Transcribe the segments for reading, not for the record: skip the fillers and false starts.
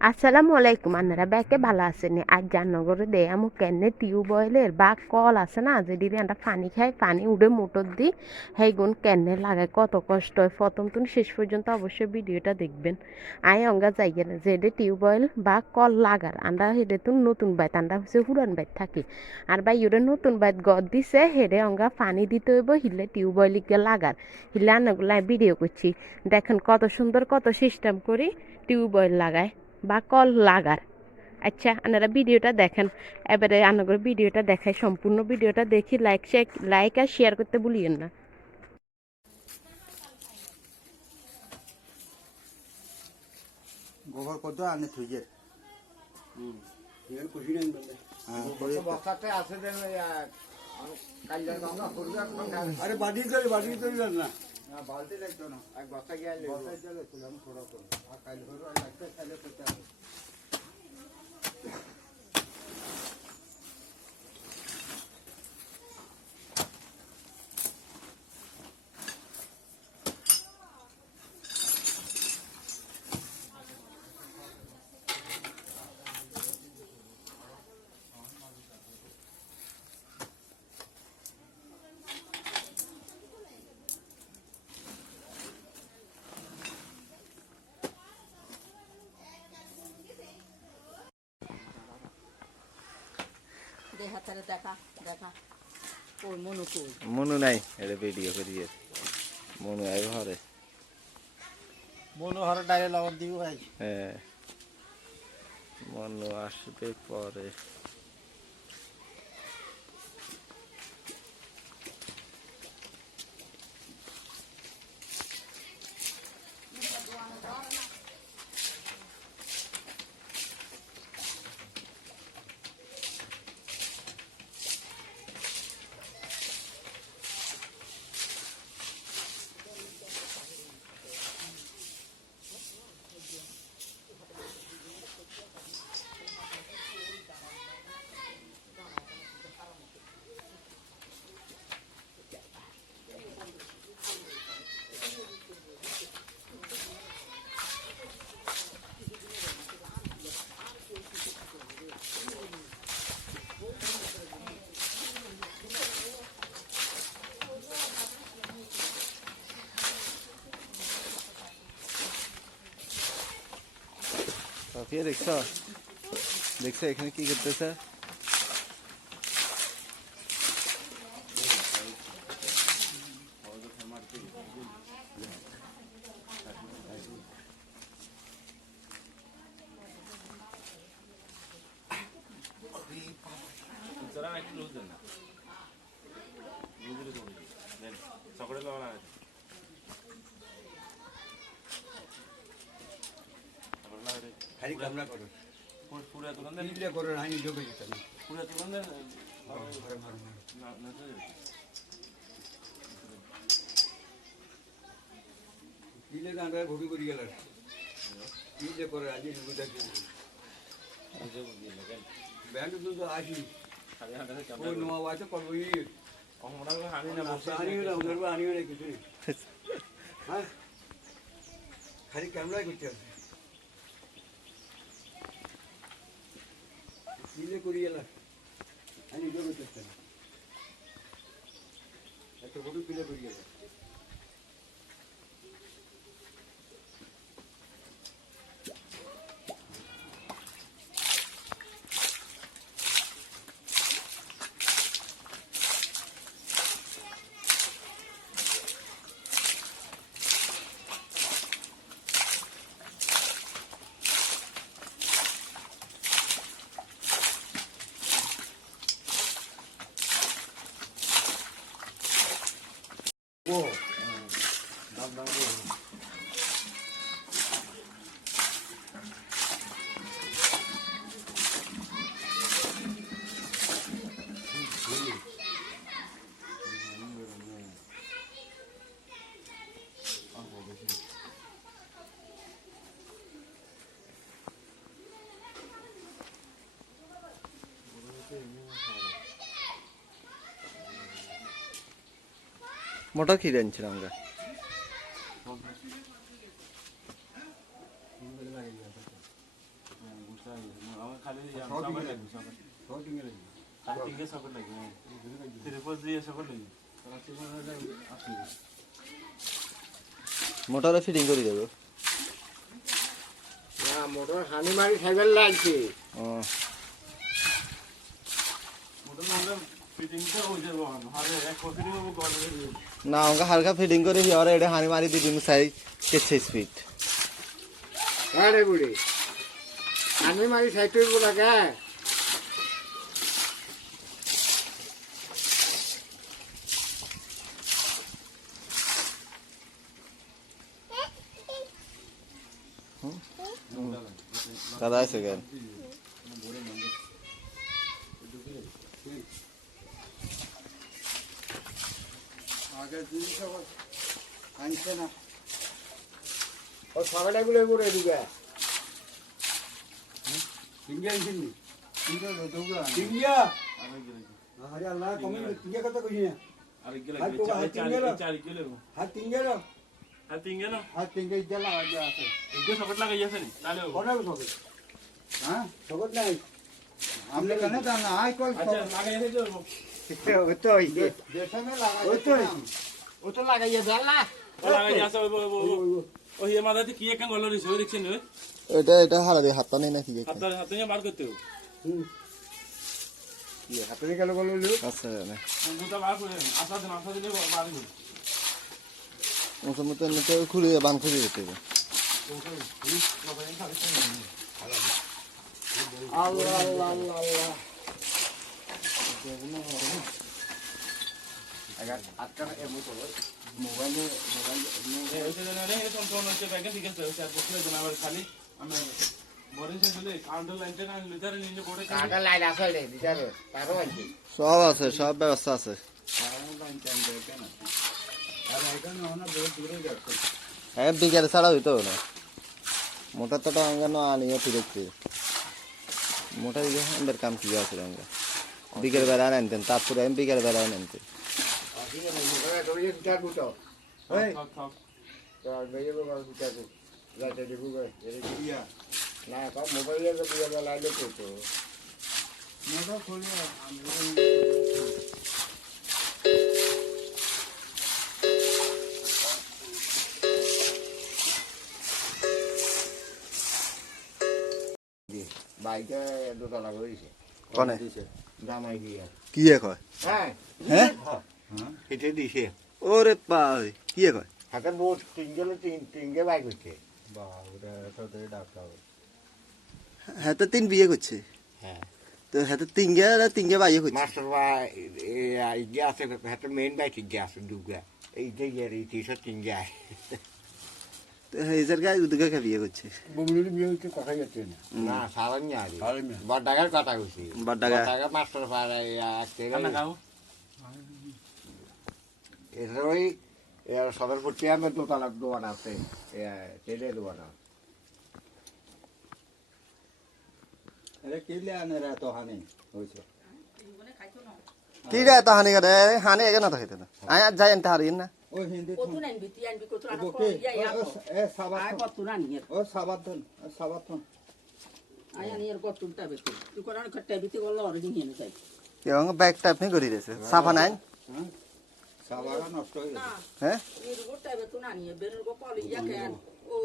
আসসালামু আলাইকুম আন্নারা ব্যাকে ভালো আছেন আজ জান্নগরে দে আমু কেনে টিউবওয়েলের বা কল আছে না যদি আমরা পানি খাই পানি উড়ে মোটর দিই সেই গুণ কেনে লাগায় কত কষ্ট হয় প্রথম তুমি শেষ পর্যন্ত অবশ্যই ভিডিওটা দেখবেন আয় অঙ্গা যাইগে না যে টিউবওয়েল বা কল লাগার আমরা হেডে তো নতুন বাইত আমরা হচ্ছে হুরান বাইত থাকি আর বাই ইউরে নতুন বাইত গদ দিছে হেডে অঙ্গা পানি দিতে হইব হিলে টিউবওয়েল গিয়ে লাগার হিলে আন্নাগুলা ভিডিও করছি দেখেন কত সুন্দর কত সিস্টেম করি টিউবওয়েল লাগায় বা কল লাগার। আচ্ছা আপনারা ভিডিওটা দেখেন এবারে আনাগর ভিডিওটা দেখাই সম্পূর্ণ ভিডিওটা দেখি লাইক আর শেয়ার করতে ভুলিয়েন না। গোবর কত আনে থুইয়ে এর খুশি নাই বলে বস্তাতে আছে দেন কাইলা আমরা করবে আরে বাড়ি তৈরি না বালতি লাগতো না এক বস্তা গিয়ে বস্তায় চলে ছিলাম থোড়া করে আর কাইল হলো একটা কাইলে করতে হবে দেখা দেখা ওই মনু কই মনু নাই এটা ভিডিও করিয়ে মনু আই ঘরে মনোহর ডাইরে লবণ দিব ভাই হ্যাঁ মনু আসবে পরে সাফিয়া দেখছো এখানে কি করতেছে খালি কামনা করো ইলে করো না আমি ঢুকে যেতাম ঘরে মারো ইলে গানটা ভবি করি গেল ইলে করে আজ ঢুকে থাকি ব্যান্ড তো আসি ওই নোয়া আছে করবো আনিও না কিছু হ্যাঁ খালি ক্যামেরাই করতে হবে ইলে করি এলা আমি ঢুকে থাকতাম একটা ভবি পিলে করি গেল ও দাম দাম মোটর খিরে আনছিলাম আমরা খালি সব সকাল দিকে লাগবে সকাল সব দিকে লাগবে কাটিংয়ে সকাল লাগবে তিরুপতি দিয়ে সকাল লাগবে মোটরে ফিটিং করে দেবো। না মোটর হানি মারি খাইবার লাগছে ও মোটর নামে ফিটিংটা হয়ে যাবে হারে এক ফিটিং হবে গলে না আমাকে হালকা ফিটিং করে আর এটা হানি মারি দিয়ে দিন সাই 6 ফিট। হ্যাঁ রে বুড়ি হানি মারি সাইকেল লাগে দাদা আছে কেন? আগে জিনিস আনছে না ও সবাইগুলো করে দিবে টিঙ্গা ইঞ্জিন কিন্তু দুগুলো টিঙ্গা আরে আল্লাহ কমে টিঙ্গা কথা কইছি না আর গেলে আর তো হাত তিন গেল। 4 কিলো হাত টিঙ্গা রে আর তিন গেল আর তিনটে জ্বালা আগে আছে এগুলো সকাল লাগাই আছে নি তাহলে কোনা সব হ্যাঁ সবত নাই আমরা কেন জানা আই কল আচ্ছা লাগাই আছে তো ও তো যেখানে লাগাই ও তো লাগাইয়া জ্বালা লাগাই আছে ওই এর মাথাতে কি একটা গল রইছে ওই দেখছেন ওই এটা হারা দিয়ে হাতটা নেই নাকি? হাতে বার করতে হবে কি হাতে গেল গেল আচ্ছা না দুটা বার করে আসা দিলে বার করে ওসব মতো নিতে খুলে বান খুলে দিতে হবে। আল্লাহ আল্লাহ আল্লাহ আল্লাহ আগে আটকা এমন তো মোবাইলে কাটা লাইন আছে রে বিচারে তারও আছে সব আছে, সব ব্যবস্থা আছে। হ্যাঁ বিকেলে ছাড়া হইতো না মোটর তো আঙ্গা না আনিয়ে ফিরেছে মোটর দিয়ে আমাদের কাম কি আছে আঙ্গা বিকেল বেলা আনতেন তারপরে আমি বিকেল বেলা আনতে আসলে মোবাইলে তো বিচার বুঝো এই তো মেয়ে বাবা বিচার বুঝ যাতে দেখু গো এর দিয়া না সব মোবাইলে তো বিচার লাইলে তো মোটর খুলে বাইকে দোতলা করেছে কনে জামাই দিয়ে কি কয়? হ্যাঁ হ্যাঁ এটা দিছে ওরে পাই কি কয়? হাতে বোট তিনটে বাইক হচ্ছে হ্যাঁ তো 3 বিয়ে করছে হ্যাঁ তো হ্যাঁ তো 3 বাইয়ে করছে মাস্টার বা ইয়ে আছে হাতে মেইন বাইক ইয়ে আছে দুগা এই যে এই তিনশো তিন যায় তো এই জায়গায় উদুকে বিয়ে করছে বগুড়ির বিয়ে হচ্ছে কথা যাচ্ছে না না সারান যাবে সারাঞ্জা। বড়ডাগার কথা কইছি বড়ডাগা। বড়ডাগা মাস্টার পাড়া এর ওই সদরপুরটি আমি দোতলা দোকান আছে তেলে দোকান আরে কেলে আনে রে তো হানি হইছে কি রে তো হানি করে হানি এগে না থাকে না আয় যাই আনতে হারিন না ও হিন্দি কত নাইন বিতি আনবি কত আনা ওকে ইয়া ইয়া এ সাবাত আয় কত নানি ও সাবাতন সাবাতন আয় আনি এর কত উল্টা বেত তুই কোন খট্টা বিতি বললো আর দিন এনে তাই কেউ ব্যাগ টাইপ নেই করে দিয়েছে সাফা নাই হ্যাঁ সাবারা নষ্ট হয়ে না গেছে হ্যাঁ এর গোটা বেত নানি বেরের গো পলি ইয়া কেন ও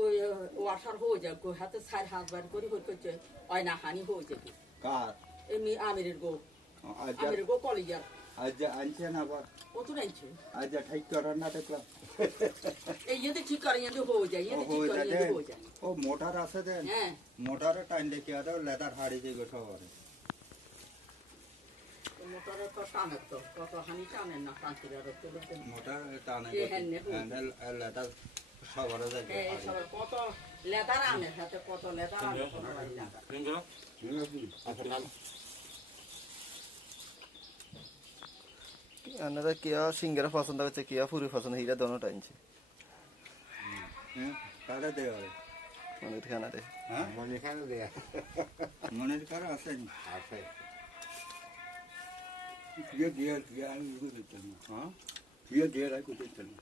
ওয়াশার হয়ে যায় কো হাতে সার হাত বার করি করছে আয় না হানি হয়ে যায় কার এমনি আমিরের গো আজ আমিরের গো পলি ইয়া আজ আনছে না আবার কত নাইছে আজ ঠাইক করার না দেখলাম এই ইয়ে ঠিক করে ইয়ে হয়ে যায় ইয়ে ঠিক করে ইয়ে হয়ে যায় ও মোটর আছে দেন হ্যাঁ মোটরে টাইম দেখি আর লেদার হাড়ি যাইবে সবারে মোটরে তো টানে তো কত হানি টানে না টানতে আর তো মোটর টানে এ হ্যান্ডে লেদার সবারে যাইবে এই সব কত লেদার আনে সাথে কত লেদার আনে কোনো বাড়ি না আপনারা কিয়া সিঙ্গারা পছন্দ করছে কিয়া ফুরি পছন্দ হিরা দোনো টাইমছে হ্যাঁ কারে দেওয়া অনেক খানা রে হ্যাঁ মনে এখানে দেয়া মনের কারে আসেনি আছে বিয়ে দিয়ে দিয়ে আমি করতে না হ্যাঁ বিয়ে দিয়ে রাখতে করতে না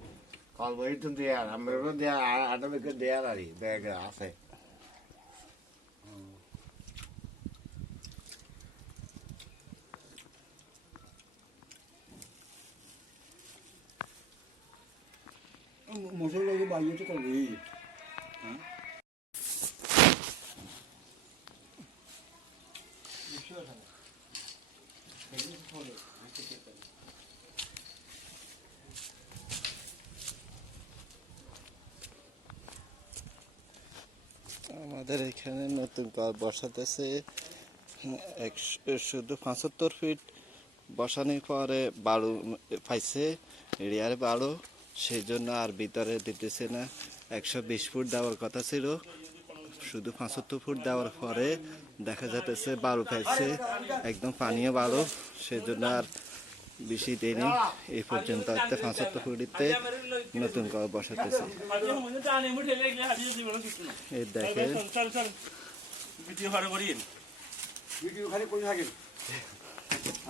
কল বই তো দেয়া আমরা দেয়া আটামিকে দেয়া আরি ব্যাগ আছে বাইরে তো করবি আমাদের এখানে নতুন ঘর বসাতেছে শুধু 75 ফিট বসানোর পরে বালু পাইছে এরিয়ার বালু, সেই জন্য আর ভিতরে দিতেছে না। 120 ফুট দেওয়ার কথা ছিল, শুধু 75 ফুট দেওয়ার পরে দেখা যাচ্ছে বালু পাইছে, একদম পানীয় বালু, সেই জন্য আর বেশি দেয়নি। এই পর্যন্ত 75 ফুটিতে নতুন ঘর বসাতেছে। এই দেখে ভিডিও ভাড়া করি ভিডিও খালি করে থাকেন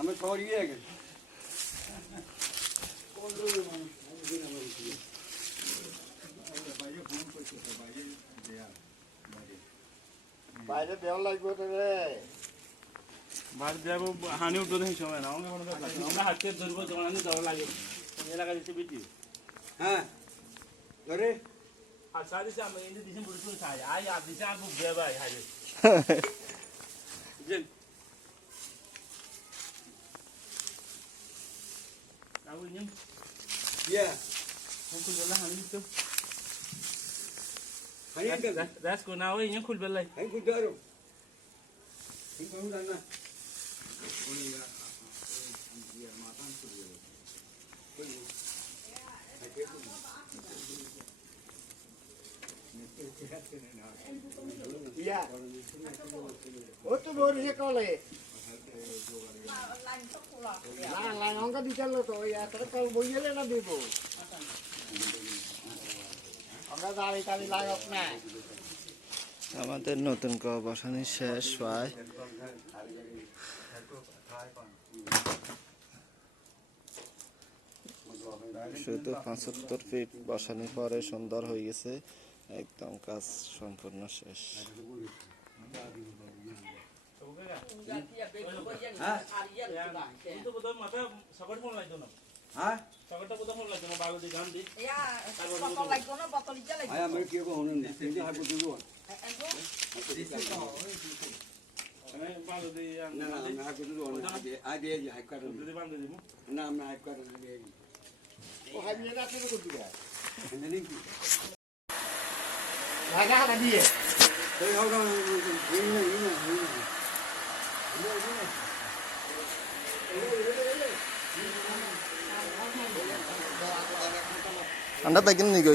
আমি সবার ইয়ে আগে বাইরে দেওয়া লাগবে তো রে। বাইরে যাবো হানি উঠবে দেখি সময় না আমরা হাতে ধরবো জমানি দেওয়া লাগে এলাকা দিচ্ছে ভিডিও হ্যাঁ ধরে আর সারি সে আমরা ইন্দি দিছেন বুড়ি শুনে খাই আই আর দিছে আর বুক দিয়ে ভাই হাই জেন আবু নিম ইয়া খুল বেলা হানি তো হাই আঙ্কেল দাস কো না ওই খুল বেলা হাই কুদ দারো ঠিক করুন না ইয়া ও তো বলছে কলে না লাইন অঙ্ক দিতে তো ইয়া তাহলে কল বইলে না দিব আমরা দাঁড়িয়ে দাঁড়িয়ে লাগাব না। আমাদের নতুন ঘর বসানো শেষ হয়। শুধু 75 ফিট বসানোর পরে সুন্দর হয়ে গেছে, একদম কাজ সম্পূর্ণ শেষ। তো বোধহয় মাথা সকাল ফোন লাগতো না হ্যাঁ সকালটা বোধহয় ফোন লাগতো না বালু দিয়ে গান দি হাই আমি কি কো হনুন কিন্তু হাই কুদ দাও আমি বালু দিয়ে না না আমি হাই কুদ দাও না আই দিয়ে হাই কাট যদি বান্ধে দিব না আমি হাই কাট দিয়ে ও হাবিয়ে না তো করতে গা জানি কি লাগা না দিয়ে এই হাও না ঠান্ডা থাকেন নাকি